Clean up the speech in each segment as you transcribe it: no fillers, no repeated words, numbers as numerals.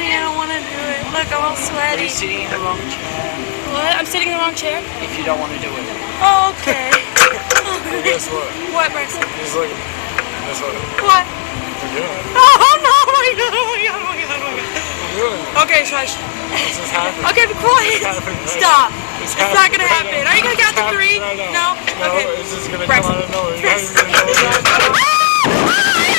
funny. I don't want to do it. Look, I'm all sweaty. You're sitting in the wrong chair. What? I'm sitting in the wrong chair? If you don't want to do it. Oh, okay. Guess what? What, Bryson? He's looking. Guess what? What? We're doing it. Oh, no. Oh, my God. Oh, my God. Oh, my God. Oh, my God. We're doing it. Okay, shush. This is happening. Okay, be quiet. happening right Stop. now. It's not going to happen. Are you going to count to three? Right No? now. Okay. No, it's just going to come Bryson. out of nowhere. You Bryson. guys are going to know it.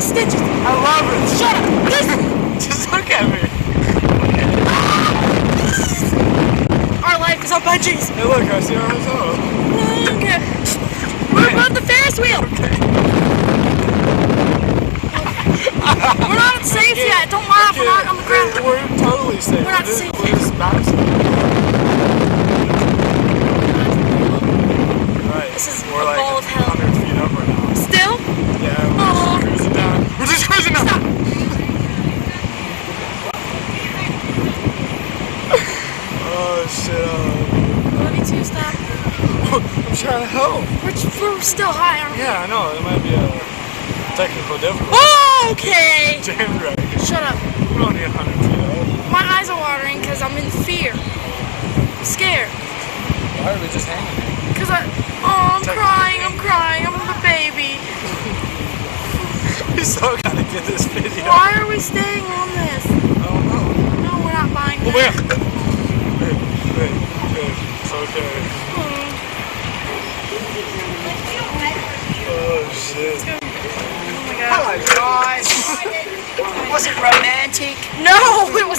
Stitches. I love it. Shut up. Just look at me. Our life is on bungees. Hey, look, I see our result. Okay. We're above the Ferris wheel. We're not safe yet. Don't laugh. We're not on the ground. We're totally safe. We're not safe We're just bouncing. Right. This is We're a like ball of hell. 100 feet up right now. Still? Yeah, we're Aw. just cruising down. We're just cruising down. Stop. Oh, shit. Love you too. Stop. I'm trying to help. We're still high, aren't we? Yeah, I know. It might be a technical difficulty. Oh, okay. Damn right. Shut up. We're only 100 feet up. My eyes are watering because I'm in fear. I'm scared. Why are we just hanging? Because I'm crying. I'm crying. I'm a baby. We still gotta get this video. Why are we staying on this? I don't know. No, we're not buying Oh, this. man. Hey, it's okay. Oh, shit. Oh my God. Hello, guys. Was it romantic? No, it was